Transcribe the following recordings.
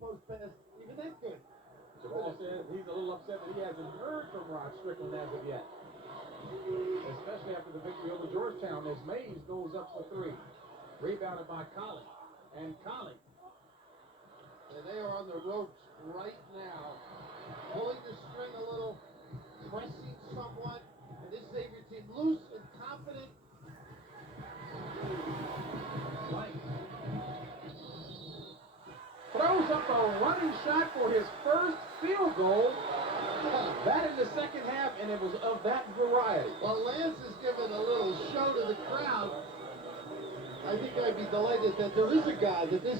post pass even that good. Jamal says he's a little upset that he hasn't heard from Rod Strickland as of yet. Especially after the victory over Georgetown as Mays goes up for three. Rebounded by Colley. And Colley. And they are on the ropes right now. Pulling the string a little. Pressing somewhat. And this Xavier team loose and confident. White throws up a running shot for his first field goal. That in the second half, and it was of that variety. Well, Lance is giving a little show to the crowd. I think I'd be delighted that there is a guy that this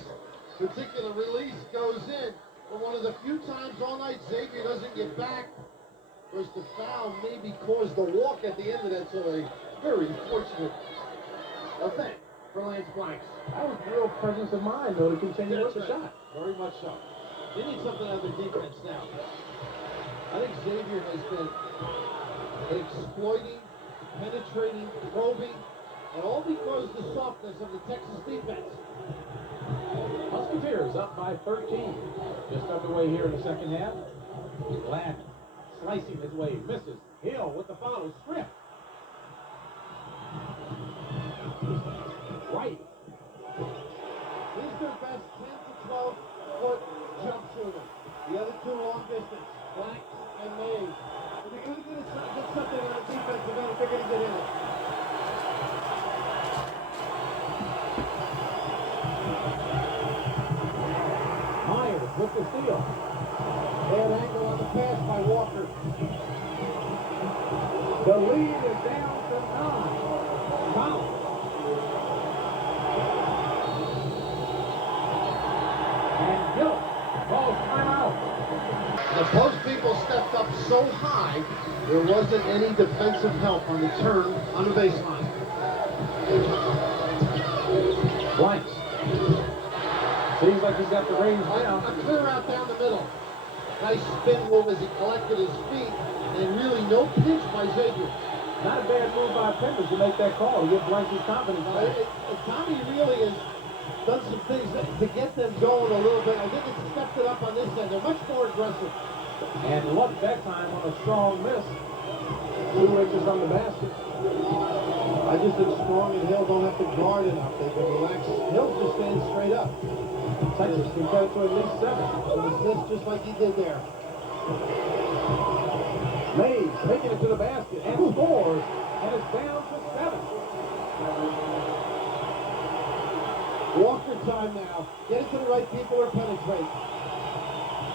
particular release goes in. But one of the few times all night Xavier doesn't get back. Of course, the foul maybe caused the walk at the end of that, so a very fortunate event for Lance Blanks. That was real presence of mind, though, to continue with the shot. Very much so. They need something out of their defense now. I think Xavier has been exploiting, penetrating, probing, and all because of the softness of the Texas defense. Musketeers up by 13. Just underway here in the second half. Gladden slicing his way, misses. Hill with the follow, strip. White. He's their best 10 to 12 foot jump shooter. The other two long distance, Black and Mays. If they're going to get something on the defensive end, they're going to get in it. Myers with the steal. Bad angle on the pass by Walker. The lead is down to 9. Collins. And Gill calls timeout. The post people stepped up so high, there wasn't any defensive help on the turn on the baseline. Blanks. Seems like he's got the range down. A clear out down the middle. Nice spin move as he collected his feet, and really no pinch by Xavier. Not a bad move by Pimpers to make that call, to give Blanks his confidence back. Tommy really has done some things to get them going a little bit. I think it's stepped it up on this end. They're much more aggressive. And luck that time on a strong miss. 2 inches from the basket. I just think Strong and Hill don't have to guard enough. They can relax. Hill just stands straight up. Texas can cut it to at least 7. And assist just like he did there. Mays taking it to the basket and scores. And it's down to 7. Walker time now. Get it to the right people or penetrate.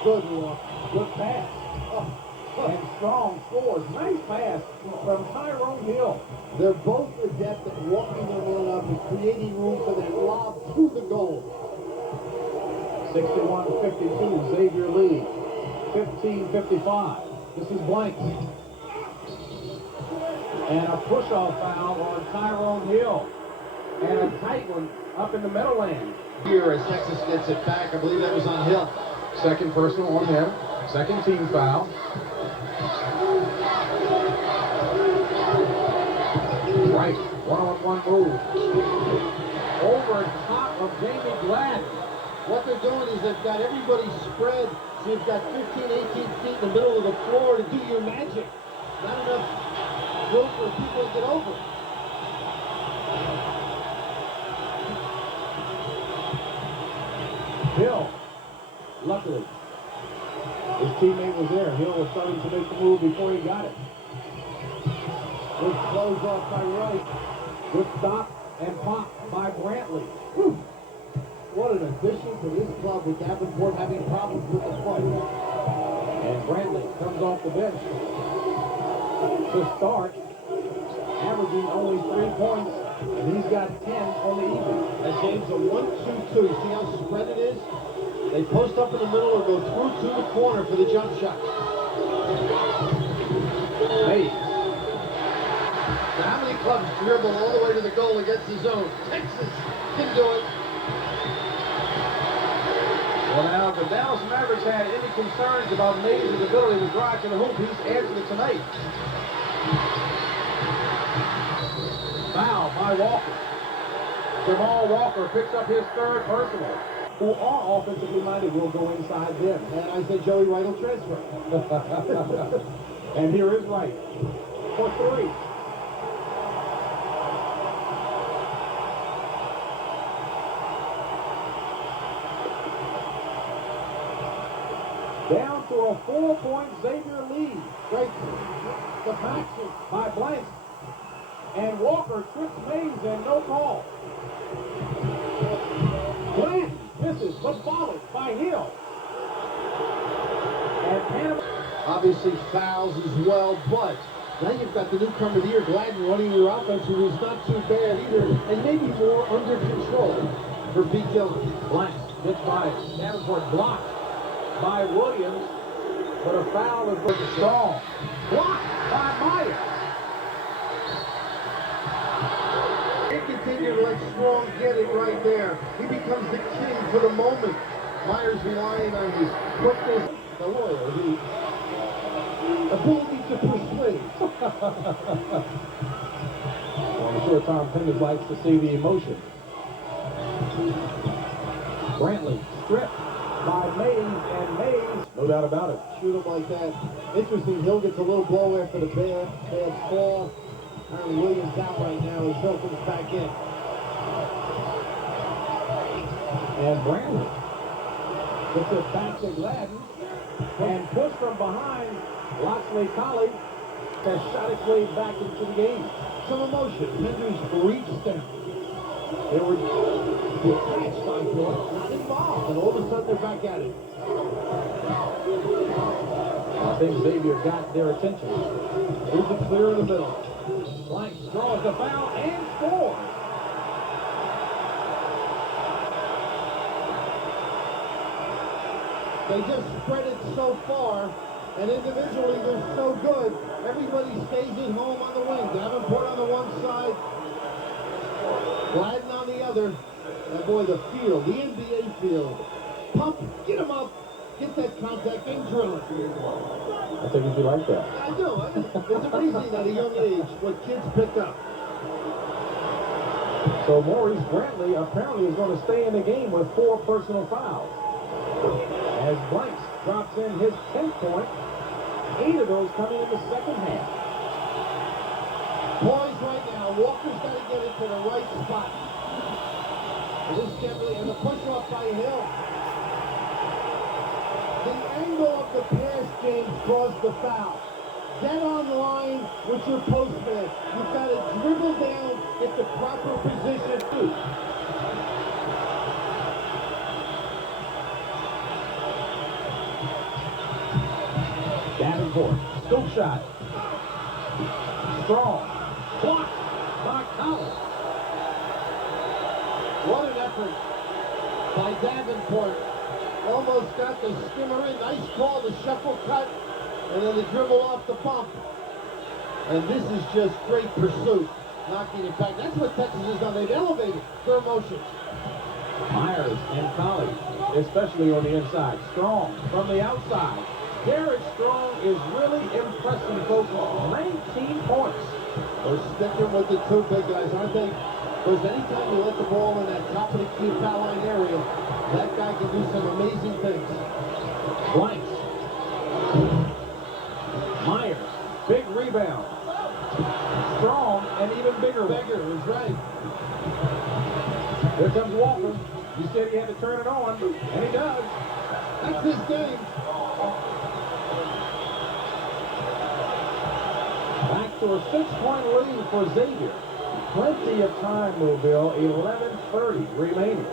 Good Walker. Good pass. And Strong scores. Nice pass from Tyrone Hill. They're both adept at walking their man up and creating room for that lob to the goal. 61-52, Xavier lead. 15-55. This is Blanks. And a push-off foul on Tyrone Hill. And a tight one up in the Meadowlands. Here as Texas gets it back, I believe that was on Hill. Second personal on him. Second team foul. Right, one-on-one move. Over top of Jamie Gladden. What they're doing is they've got everybody spread. So you've got 15, 18 feet in the middle of the floor to do your magic. Not enough room for people to get over. Hill, luckily, his teammate was there. Hill was starting to make the move before he got it. Good close off by Wright. Good stop and pop by Brantley. Whew. What an addition to this club with Davenport having problems with the foot. And Brantley comes off the bench to start, averaging only 3 points, and he's got 10 on the evening. That game's a 1-2-2. You see how spread it is? They post up in the middle and go through to the corner for the jump shot. Mays. Now, how many clubs dribble all the way to the goal against the zone? Texas can do it. Well, now, if the Dallas Mavericks had any concerns about Mays' ability to drive to the hoop, he's answered it tonight. Foul by Walker. Jamal Walker picks up his third personal. who are offensively minded will go inside them. And I said Joey Wright will transfer. And here is Wright for three. Down to a 4-point Xavier lead. Right. The faction By Blank. And Walker trips Mays and no call. Glenn misses, but followed by Hill. And Panama. obviously fouls as well, but now you've got the newcomer of the year, Gladden, running your offense, who is not too bad either, and maybe more under control for Pete Dillon. Blank gets by Davenport, blocked by Williams, but a foul is with Strong. Blocked by Myers. They continue to let Strong get it right there. He becomes the king for the moment. Myers relying on his quickness, the lawyer, the ability to persuade. Well, I'm sure Tom Penders likes to see the emotion. Brantley stripped by Mays, and Mays, no doubt about it. Shoot him like that. Interesting, Hill gets a little blow after the bad fall. Apparently Williams out right now as Hill comes back in. And Brantley gets it back to Gladden, and pushed from behind. Loxley Colley has shot its way back into the game. Some emotion. Penders reached them. They were detached, I thought, not involved, and all of a sudden they're back at it. I think Xavier got their attention. Here's the clear in the middle. Blank draws the foul and scores. They just spread it so far, and individually they're so good. Everybody stays at home on the wing. Davenport on the one side, Gladden on the other. And boy, the field, the NBA field. Pump, get him up, get that contact, and drill it. I think you like that. I do. It's amazing at a young age what kids pick up. So Maurice Brantley apparently is going to stay in the game with 4 personal fouls. As Blanks drops in his 10th point, 8 of those coming in the second half. Poised right now. Walker's got to get it to the right spot. And the push off by Hill. The angle of the pass game caused the foul. Dead on line with your postman. You've got to dribble down, get the proper position. Davenport, scoop shot. Strong. Blocked by Collins. What an effort by Davenport. Almost got the skimmer in. Nice call, the shuffle cut, and then the dribble off the bump. And this is just great pursuit, knocking it back. That's what Texas has done. They've elevated their emotions. Myers and Collins, especially on the inside. Strong from the outside. Garrett Strong is really impressive, folks. 19 points. They're sticking with the two big guys, aren't they? Because anytime you let the ball in that top of the key foul line area, that guy can do some amazing things. Blanks. Myers, big rebound. Strong and even bigger. Bigger is right. Here comes Walker. You said he had to turn it on, and he does. That's his game. Back to a 6-point lead for Xavier. Plenty of time, Mobile. 11:30 remaining.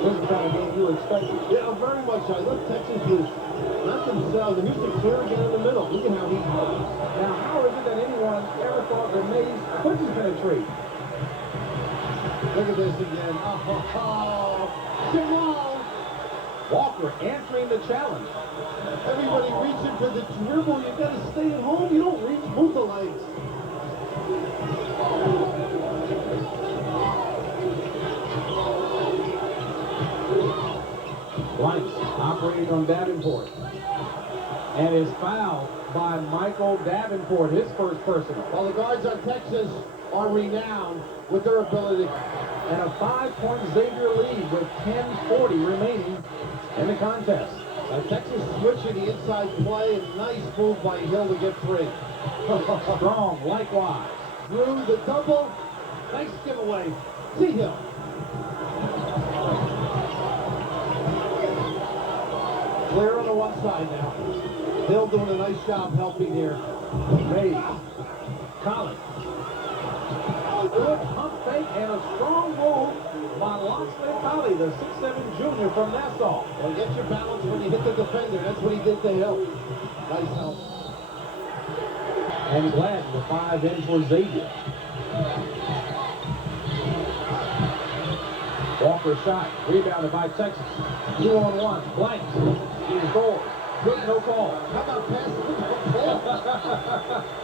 This is the kind of game you expected. Yeah, very much. I love Texas was not themselves. And here's the clear again in the middle. Look at how he goes. Now, how is it that anyone ever thought that Mays couldn't penetrate? Look at this again. Oh, Jamal. Walker answering the challenge. Everybody reaching for the dribble. You got to stay at home. You don't reach, move the legs. Blanks operating on Davenport. And is fouled by Michael Davenport, his first personal. Well, the guards on Texas are renowned with their ability. and a 5-point Xavier lead with 10:40 remaining in the contest. Texas switching the inside play, and nice move by Hill to get free. Strong, likewise. Drew the double. Nice giveaway. See Hill. Clear on the one side now. Hill doing a nice job helping here. Mays. Collins. Good pump fake and a strong move by Loxley Colley, the 6'7" junior from Nassau. Well, get your balance when you hit the defender. That's what he did to Hill. Nice help. And Gladden, the 5 in for Xavier. Walker shot, rebounded by Texas. 2-on-1, blanks. He scores. Good, no call. How about passing the ball?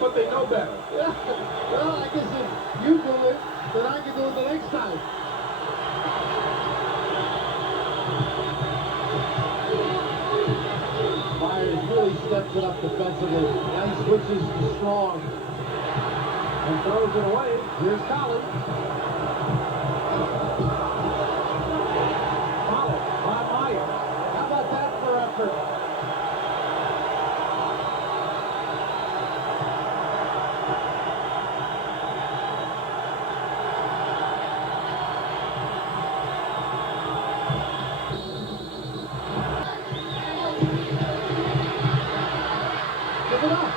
But they know better. Yeah. Well, I guess if you do it, then I can do it the next time. Myers really steps it up defensively. Now he switches to strong. And throws it away. Here's Collins. Followed by Myers. How about that for effort? Give it up.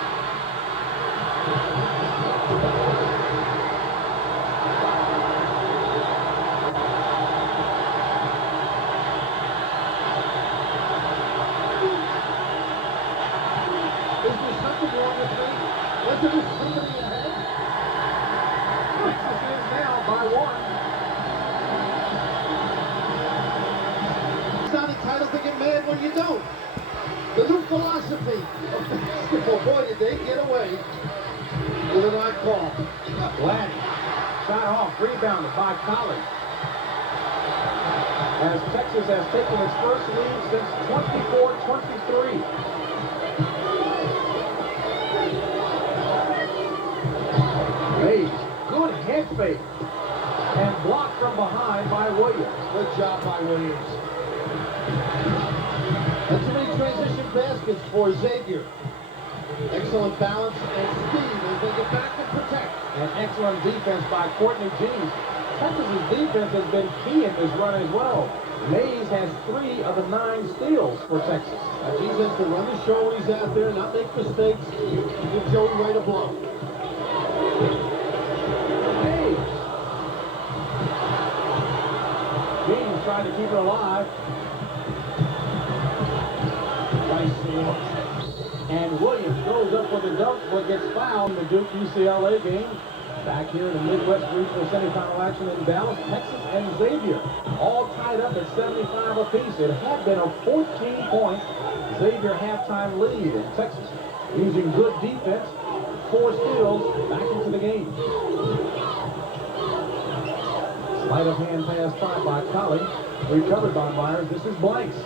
Is there something wrong with me? Wasn't there somebody ahead? Texas is now by 1. It's not entitled to get mad when you don't. The new philosophy of basketball. Boy, did they get away with an odd call. Gladden. Shot off, rebounded by Collins. As Texas has taken its first lead since 24-23. Mays, good head fake. And blocked from behind by Williams. Good job by Williams. That's too many transition baskets for Xavier. Excellent balance and speed as they get back and protect. And excellent defense by Courtney Jeans. Texas's defense has been key in this run as well. Mays has 3 of the 9 steals for Texas. Now, Jeans has to run the show when he's out there, not make mistakes. Give Joey Ray to blow. Mays. Jeans trying to keep it alive. Nice steal. And Williams goes up with a dunk, but gets fouled in the Duke-UCLA game. Back here in the Midwest Regional Semifinal action in Dallas, Texas and Xavier all tied up at 75 apiece. It had been a 14-point Xavier halftime lead, and Texas using good defense, 4 steals, back into the game. Sleight of hand pass tried by Colley, recovered by Myers. This is Blanks.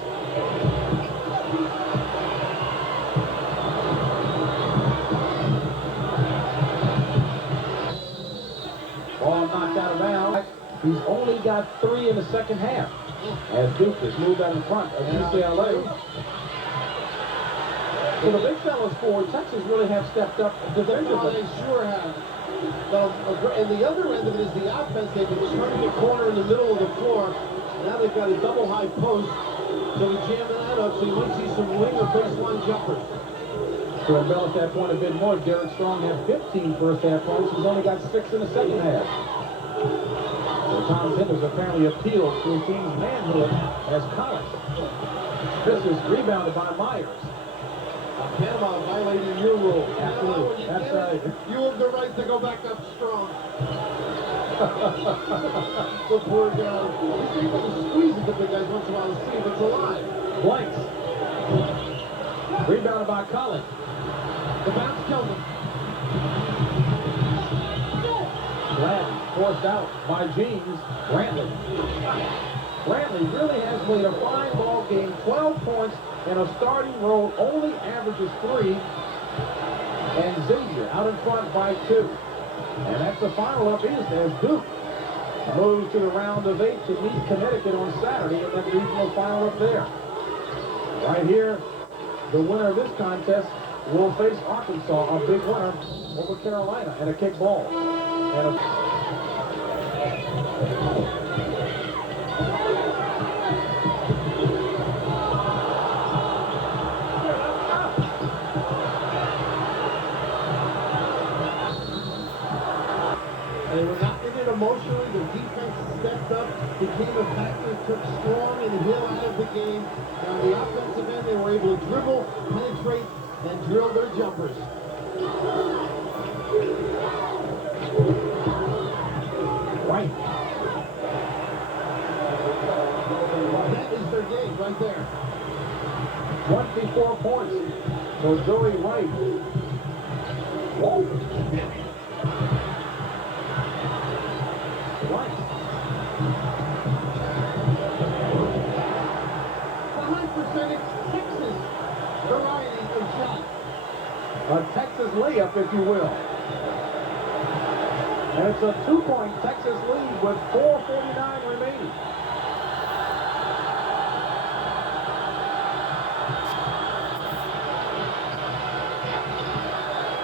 Ball knocked out of bounds. He's only got 3 in the second half as Duke has moved out in front of UCLA. So the big fellas for Texas really have stepped up defensively. They sure have. And the other end of it is the offense. They've been turning the corner in the middle of the floor. Now they've got a double high post. So we jam that up, so you might see some wing or baseline jumpers. To embellish that point a bit more, Derek Strong had 15 first half points. He's only got 6 in the second half. So Tom Tinders apparently appealed to his team's manhood as Collins. This is rebounded by Myers. Panama violating your rule. Absolutely. That's right. You have the right to go back up strong. The poor guy. He's able to squeeze at the big guys once in a while to see if it's alive. Blanks. Rebounded by Collins. The bounce killed him. Gladden forced out by Jeans. Brantley. Brantley really has played a fine ball game. 12 points in a starting role, only averages 3. And Xavier out in front by 2. And that's the final up east as Duke moves to the round of 8 to meet Connecticut on Saturday in that regional final up there. Right here, the winner of this contest will face Arkansas, a big winner over Carolina, and a kick ball. And They were not in it emotionally. The defense stepped up, became a factor, took Strong and Hill out of the game. On the offensive end, they were able to dribble, penetrate, and drill their jumpers. White. That is their game right there. 24 points for Joey White. Whoa. White. The high percentage Texas variety of shot. A Texas layup, if you will. And it's a 2-point Texas lead with 4:49 remaining.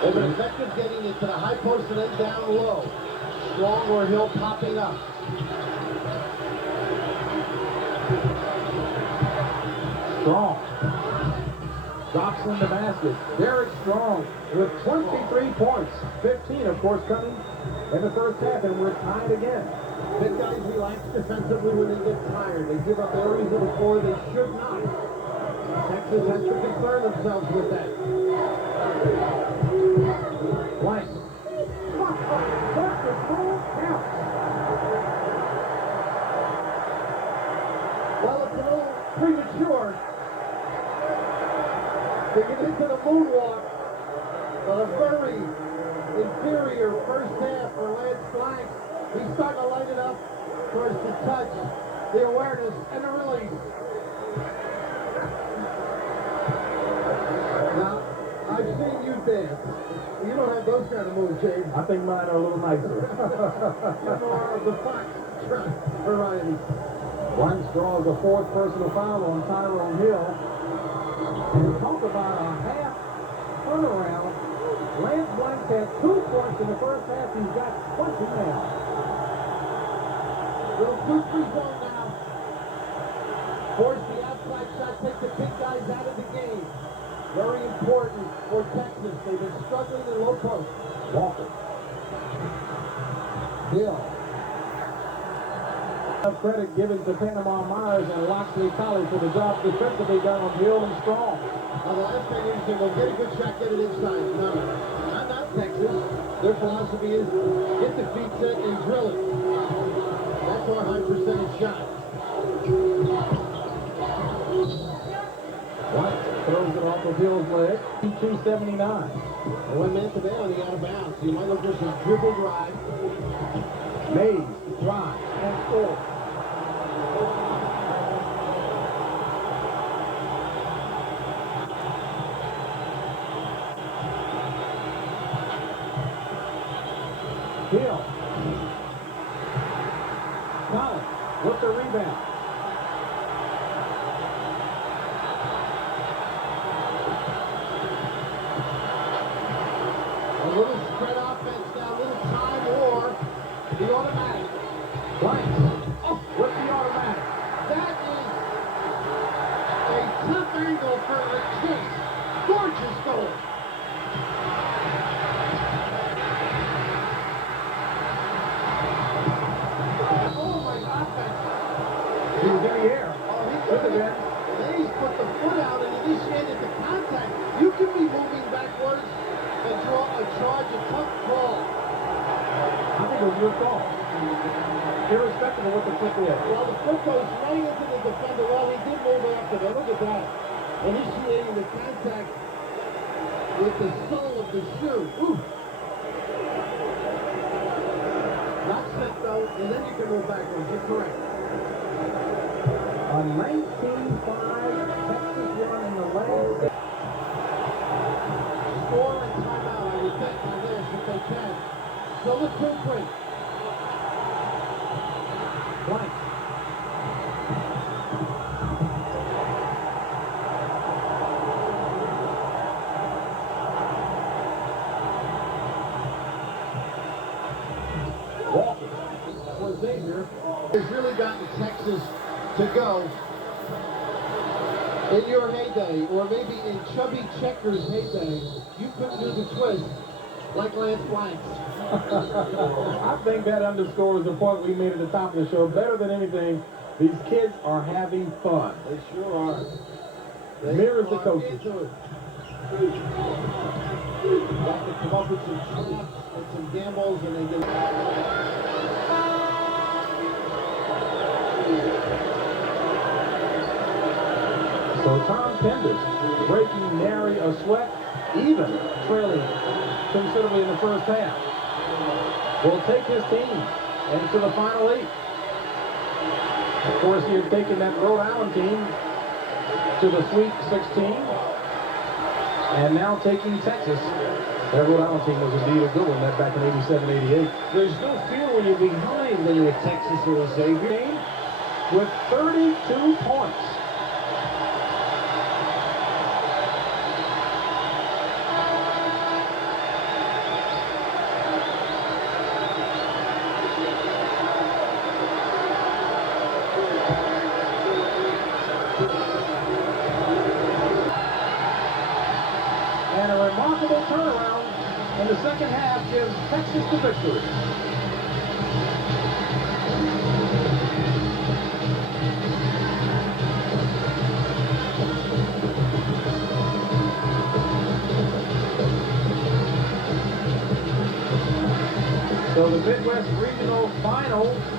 They've been effective getting it to the high post and then down low. Strong or Hill popping up. Strong. Drops in the basket. Derek Strong with 23 points. 15, of course, coming in the first half, and we're tied again. Big guys relax defensively when they get tired. They give up areas of the floor they should not. Texas has to concern themselves with that. White. Well, it's a little premature to get into the moonwalk, but a very inferior first half for Lance Blank. He's starting to light it up towards the touch, the awareness, and the release. Now, I've seen you dance. You don't have those kind of moves, James. I think mine are a little nicer. You're more of the fox trot variety. One draws a fourth personal foul on Tyrone Hill. And talk about a half turnaround. Lance Blank had 2 points in the first half. He's got 20 now. Little 2-3 zone now. Force the outside shot, take the big guys out of the game. Very important for Texas. They've been struggling in low post. Walker. Hill. Credit given to Panama Myers and Loxley College for the job defensively done on Hill and Strong. Now the last thing you say, well, get a good shot, get it inside. No, not Texas. Their philosophy is get the feet set and drill it. That's our high percentage shot. White throws it off of Hill's leg. 279. And when man to man, he out of bounds. So you might look for some dribble drive. Mays drive and score. Hill. Collins with the rebound. A little spread offense now, a little time or the automatic. Blank. Oh, with the automatic. That is a tough angle for the chase. Gorgeous goal. Oh my offense. He was in the air. Oh, he With took it, it. man. Then he's put the foot out and initiated the contact. You can be moving backwards and draw a charge, a tough call. I think it was your call. Irrespective of what the foot is. Well, the foot goes right into the defender. Well, he did move after that. Look at that. Initiating the contact with the sole of the shoe. Ooh. Not set though, and then you can move backwards. You're correct. A 19-5 Texas run in the last. Score and timeout, I would think, on this if they can. Still a 2-3. gotten Texas to go in your heyday, or maybe in Chubby Checker's heyday, you couldn't do the twist like Lance Blanks. I think that underscores the point we made at the top of the show. Better than anything, these kids are having fun. They sure are. They Mirrors the are coaches. into it. Got to come up with some traps and some gambles, and they did. So Tom Penders breaking nary a sweat, even trailing considerably in the first half, will take his team into the Final Eight. Of course, he had taken that Rhode Island team to the Sweet 16, and now taking Texas. That Rhode Island team was indeed a good one, that back in 87-88. There's no fear when you're behind when you're at Texas or Xavier. With 32 points. And a remarkable turnaround in the second half gives Texas the victory. So the Midwest Regional Final